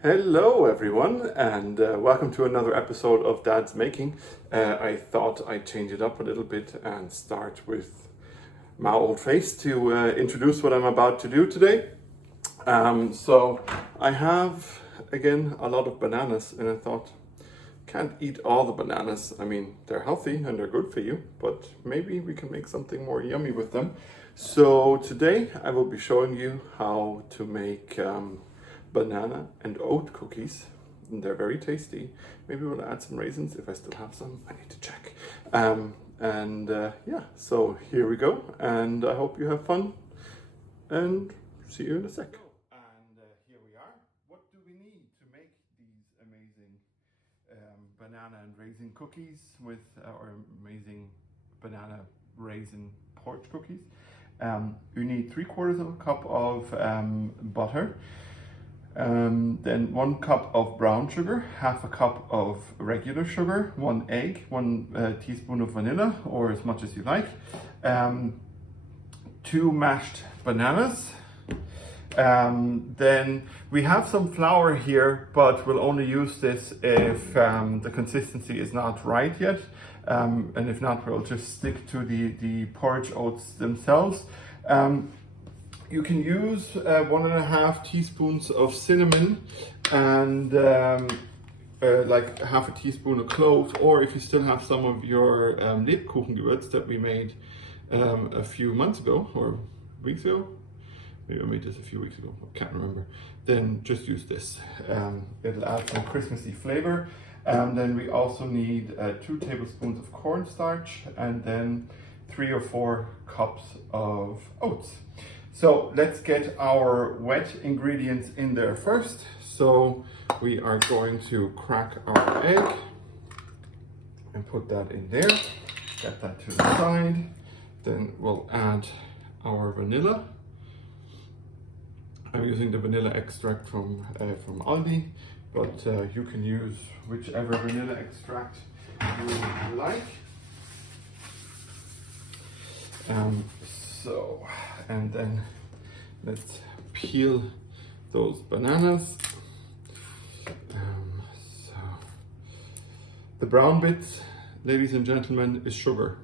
Hello everyone, and welcome to another episode of Dad's Making. I thought I'd change it up a little bit and start with my old face to introduce what I'm about to do today. So I have, again, a lot of bananas, and I thought, can't eat all the bananas. I mean, they're healthy and they're good for you, but maybe we can make something more yummy with them. So today I will be showing you how to make banana and oat cookies. And they're very tasty. Maybe we'll add some raisins if I still have some. I need to check. Yeah, so here we go. And I hope you have fun. And see you in a sec. And here we are. What do we need to make these amazing banana and raisin cookies with our amazing banana raisin porch cookies? You need 3/4 of a cup of butter. Then 1 cup of brown sugar, 1/2 cup of regular sugar, 1 egg, 1 teaspoon of vanilla, or as much as you like, 2 mashed bananas. Then we have some flour here, but we'll only use this if the consistency is not right yet. And if not, we'll just stick to the porridge oats themselves. You can use 1.5 teaspoons of cinnamon and like 1/2 teaspoon of cloves, or if you still have some of your Lebkuchengewürz that we made a few months ago or weeks ago. Maybe I made this a few weeks ago, I can't remember. Then just use this. It'll add some Christmassy flavor. Then we also need 2 tablespoons of cornstarch, and then 3 or 4 cups of oats. So let's get our wet ingredients in there first. So we are going to crack our egg and put that in there. Get that to the side. Then we'll add our vanilla. I'm using the vanilla extract from Aldi, but you can use whichever vanilla extract you like. And then let's peel those bananas. So the brown bits, ladies and gentlemen, is sugar.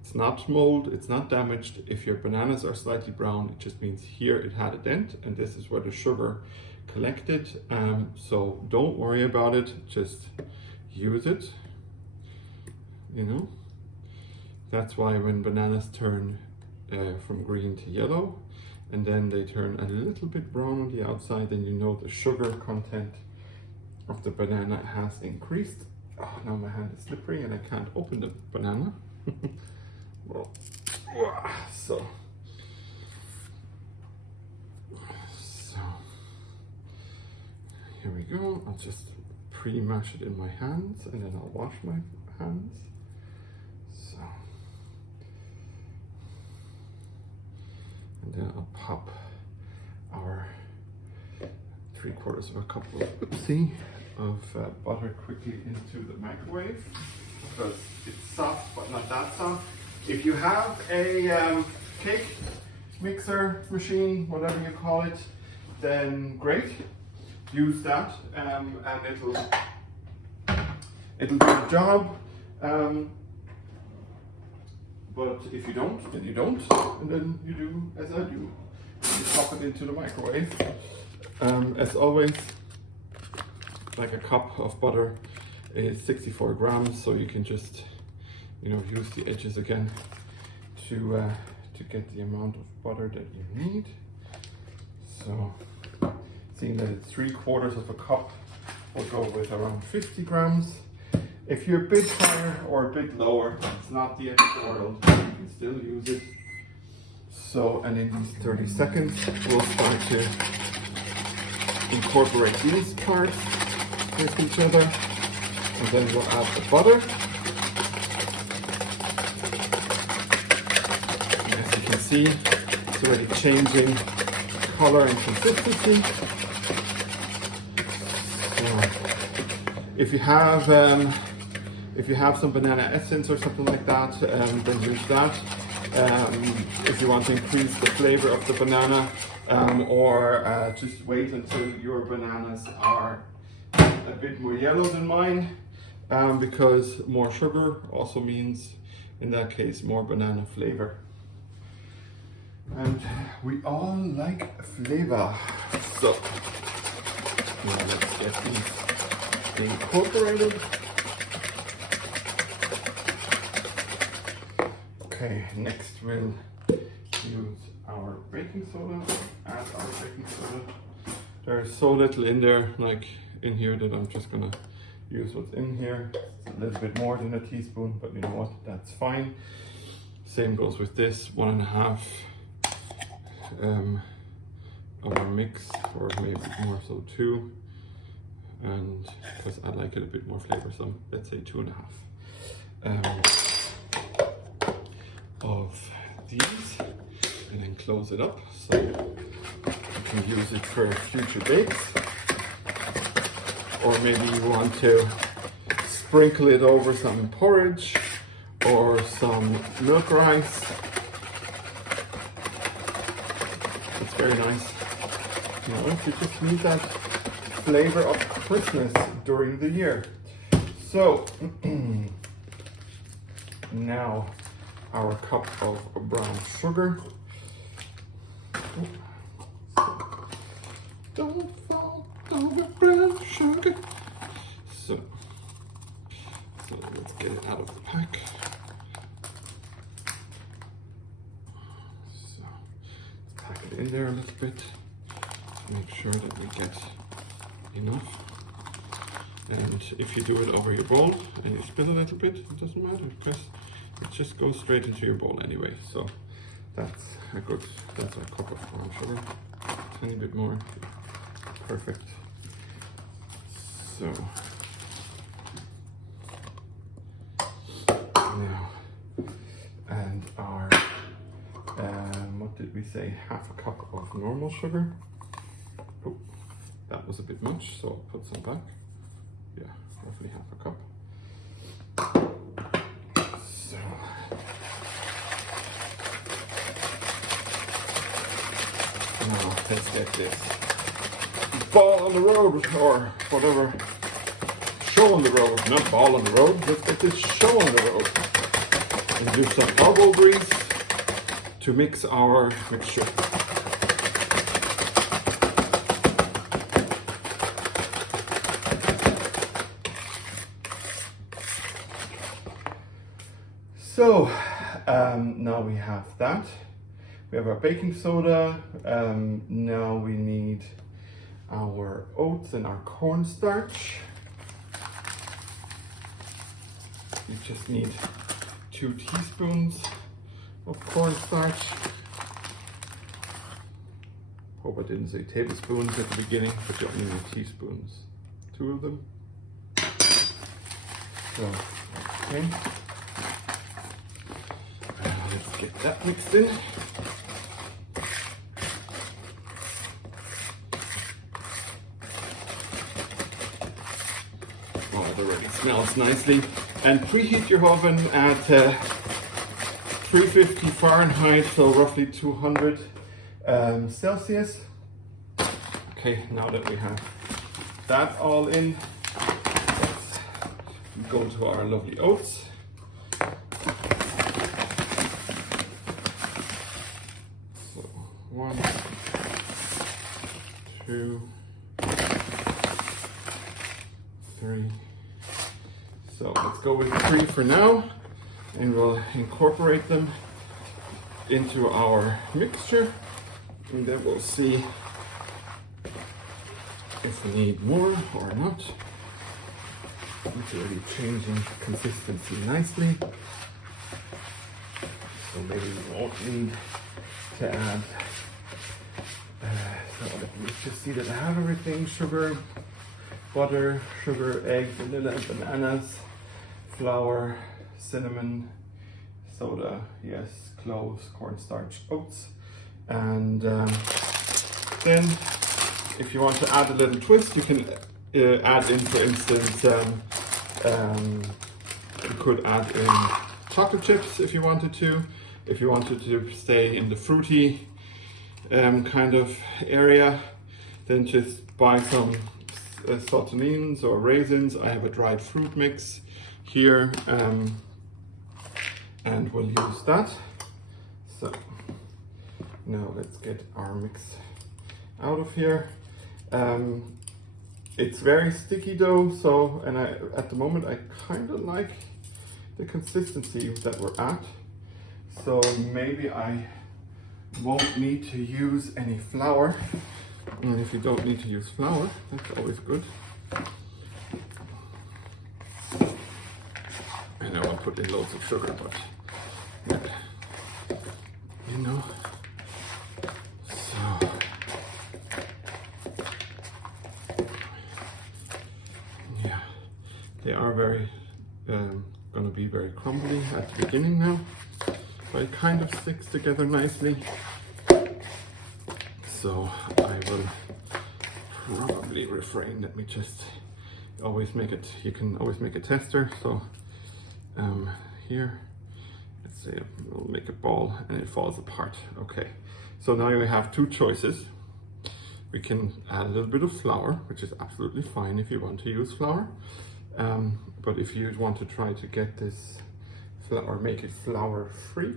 It's not mold, it's not damaged. If your bananas are slightly brown, it just means here it had a dent, and this is where the sugar collected. So don't worry about it, just use it, you know. That's why when bananas turn from green to yellow, and then they turn a little bit brown on the outside, then you know the sugar content of the banana has increased. Oh, now my hand is slippery and I can't open the banana. Well, so here we go. I'll just pre-mash it in my hands, and then I'll wash my hands. So, and then I'll pop our 3/4 of a cup of butter quickly into the microwave, because it's soft but not that soft. If you have a cake mixer machine, whatever you call it, then great, use that, and it'll do the job. But if you don't, then you don't, and then you do as I do. You pop it into the microwave. As always, like a cup of butter is 64 grams, so you can just, you know, use the edges again to get the amount of butter that you need. So, seeing that it's 3/4 of a cup, we'll go with around 50 grams. If you're a bit higher or a bit lower, it's not the end of the world. You can still use it. So, and in these 30 seconds, we'll start to incorporate these parts with each other. And then we'll add the butter. And as you can see, it's already changing color and consistency. So, if you have some banana essence or something like that, then use that. if you want to increase the flavor of the banana, or just wait until your bananas are a bit more yellow than mine, because more sugar also means, in that case, more banana flavor. And we all like flavor. So now let's get these incorporated. Okay, next we'll use our baking soda, add our baking soda. There's so little in there, like in here, that I'm just gonna use what's in here. It's a little bit more than a teaspoon, but you know what, that's fine. Same goes with this, 1.5 of our mix, or maybe more so 2. And because I like it a bit more flavoursome, let's say 2.5 of these, and then close it up so you can use it for future bakes. Or maybe you want to sprinkle it over some porridge or some milk rice. It's very nice. You know, you just need that flavor of Christmas during the year. So now our cup of brown sugar. Don't fall over brown sugar. So let's get it out of the pack. So let's pack it in there a little bit to make sure that we get enough. And if you do it over your bowl and you spill a little bit, it doesn't matter, because it just goes straight into your bowl anyway. So that's a cup of brown sugar. A tiny bit more. Perfect. So now, and our what did we say? 1/2 cup of normal sugar. Oh, that was a bit much, so I'll put some back. Yeah, roughly 1/2 cup. So now let's get this ball on the road, or whatever. Show on the road, not ball on the road. Let's get this show on the road. And use some elbow grease to mix our mixture. So now we have that. We have our baking soda. Now we need our oats and our cornstarch. You just need 2 teaspoons of cornstarch. Hope I didn't say tablespoons at the beginning, but you only need teaspoons. 2 of them. So, okay. Let's get that mixed in. Oh, it already smells nicely. And preheat your oven at 350 Fahrenheit, so roughly 200 Celsius. Okay, now that we have that all in, let's go to our lovely oats. So 1, 2, 3. So let's go with 3 for now, and we'll incorporate them into our mixture, and then we'll see if we need more or not. It's already changing consistency nicely, so maybe we won't need to add. So let me just see that I have everything: sugar, butter, sugar, egg, vanilla, bananas, flour, cinnamon, soda, yes, cloves, cornstarch, oats. And then if you want to add a little twist, you can add in, for instance, you could add in chocolate chips if you wanted to, If you wanted to stay in the fruity kind of area, then just buy some sultanas or raisins. I have a dried fruit mix here, and we'll use that. So now let's get our mix out of here. It's very sticky though, so, and at the moment I kind of like the consistency that we're at. So maybe I won't need to use any flour. And if you don't need to use flour, that's always good. I know I'll put in loads of sugar, but you know. So yeah, they are very going to be very crumbly at the beginning now, but it kind of sticks together nicely. So I will probably refrain. Let me just always make it, you can always make a tester. So here, let's say we'll make a ball and it falls apart. Okay, so now we have two choices. We can add a little bit of flour, which is absolutely fine if you want to use flour. But if you want to try to get this flour, make it flour free,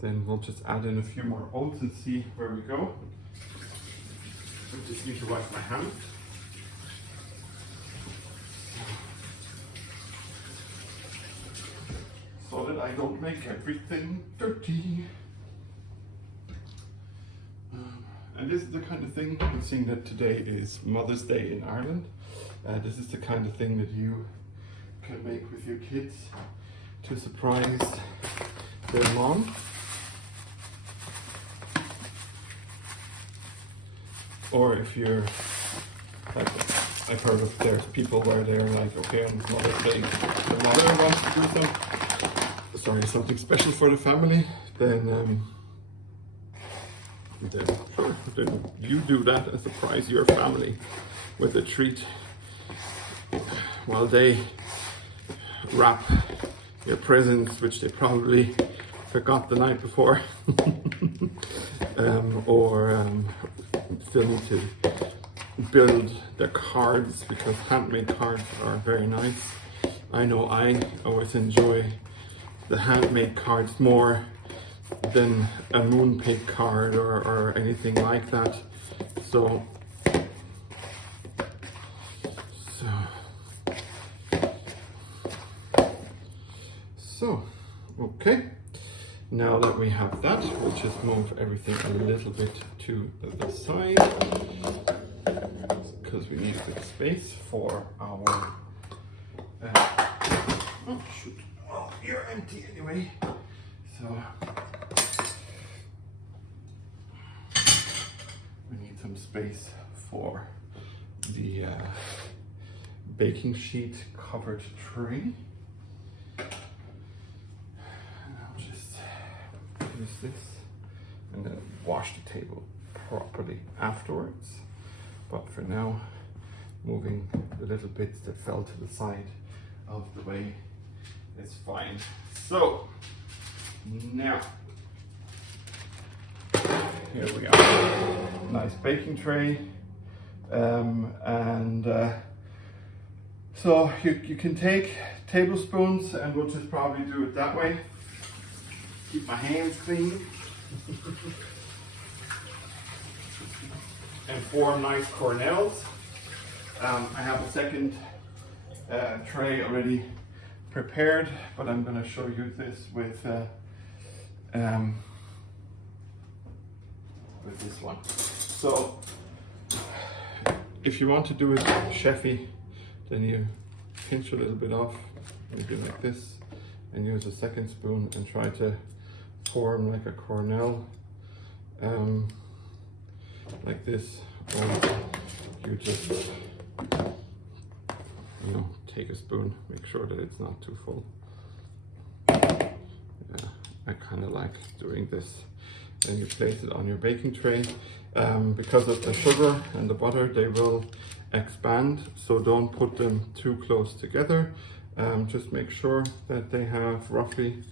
then we'll just add in a few more oats and see where we go. I just need to wash my hands. So that I don't make everything dirty. And this is the kind of thing, seeing that today is Mother's Day in Ireland, this is the kind of thing that you can make with your kids to surprise their mom. Or if you're, like, I've heard of there's people where they're like, okay, on Mother's Day, the mother wants to do something special for the family, then sure, then you do that and surprise your family with a treat while they wrap your presents, which they probably forgot the night before, or still need to build their cards, because handmade cards are very nice. I know I always enjoy the handmade cards more than a Moonpig card or anything like that. So okay. Now that we have that, we'll just move everything a little bit to the side, because we need a bit of space for our oh shoot, well, you're empty anyway, so we need some space for the baking sheet covered tray. Use this and then wash the table properly afterwards, but for now, moving the little bits that fell to the side of the way is fine. So now here we are, nice baking tray, so you can take tablespoons, and we'll just probably do it that way. Keep my hands clean and form nice cornels. I have a second tray already prepared, but I'm going to show you this with this one. So if you want to do it chefy, then you pinch a little bit off, maybe like this, and use a second spoon and try to form like a cornel, like this, or you just, take a spoon, make sure that it's not too full. Yeah, I kind of like doing this. Then you place it on your baking tray. Because of the sugar and the butter, they will expand, so don't put them too close together. Just make sure that they have roughly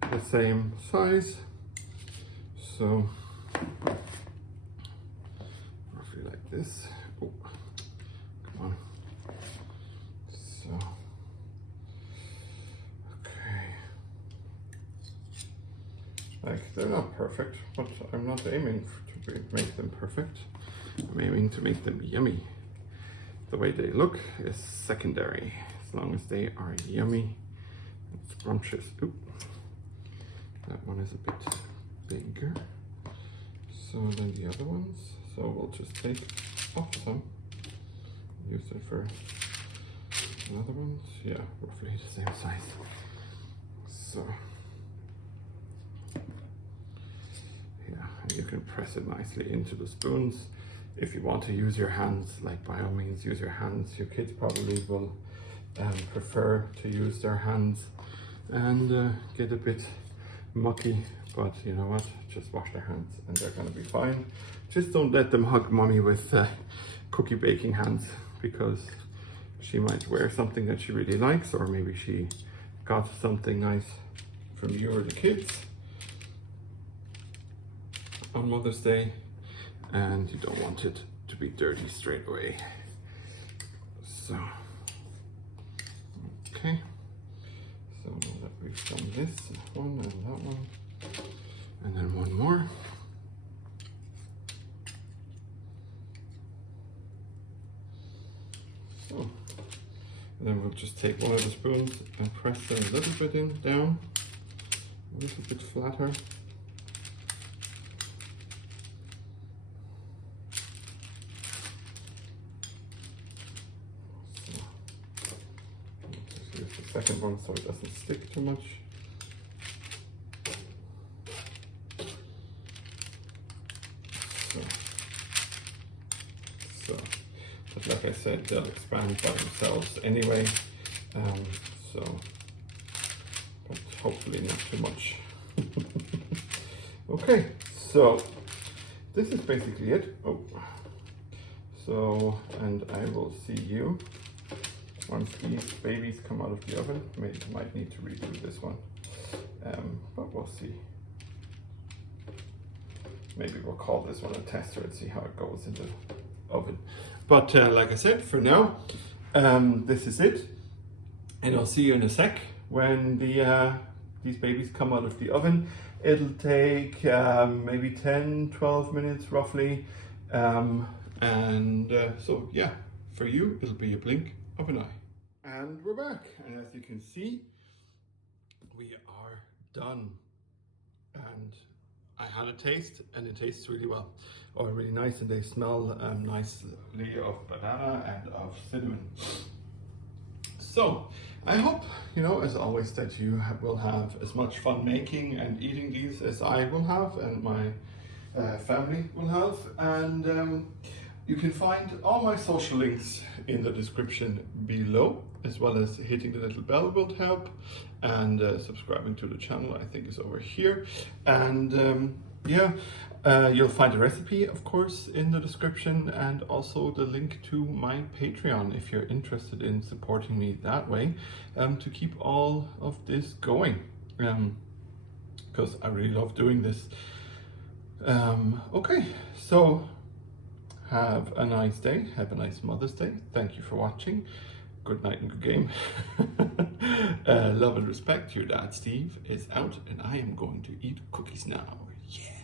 the same size. So roughly like this. Oh, come on. So, okay. Like, they're not perfect, but I'm not aiming to make them perfect. I'm aiming to make them yummy. The way they look is secondary, as long as they are yummy and scrumptious. Oop. That one is a bit bigger, so than the other ones. So we'll just take off some, use it for another ones. Yeah, roughly the same size. So yeah, and you can press it nicely into the spoons. If you want to use your hands, like by all means use your hands. Your kids probably will prefer to use their hands and get a bit mucky, but you know what, just wash their hands and they're going to be fine. Just don't let them hug mommy with cookie baking hands, because she might wear something that she really likes, or maybe she got something nice from you or the kids on Mother's Day, and you don't want it to be dirty straight away. So okay, so now that we've done this one and that one, and then one more. So, and then we'll just take one of the spoons and press them a little bit in, down, a little bit flatter. Second one so it doesn't stick too much. So, but like I said, they'll expand by themselves anyway. So, but hopefully not too much. Okay, so this is basically it. Oh, so, and I will see you once these babies come out of the oven. Maybe might need to redo this one, but we'll see. Maybe we'll call this one a tester and see how it goes in the oven. But like I said, for now, this is it. And I'll see you in a sec when these babies come out of the oven. It'll take maybe 10-12 minutes roughly. So yeah, for you, it'll be a blink of an eye. And we're back, and as you can see, we are done. And I had a taste, and it tastes really well, or really nice, and they smell nicely of banana and of cinnamon. So I hope, you know, as always, that you will have as much fun making and eating these as I will have, and my family will have. And you can find all my social links in the description below, as well as hitting the little bell will help, and subscribing to the channel, I think, is over here. And you'll find a recipe, of course, in the description, and also the link to my Patreon if you're interested in supporting me that way, to keep all of this going, because I really love doing this. Okay, so have a nice day, have a nice Mother's Day. Thank you for watching. Good night and good game. Love and respect. Your dad Steve is out, and I am going to eat cookies now. Yeah.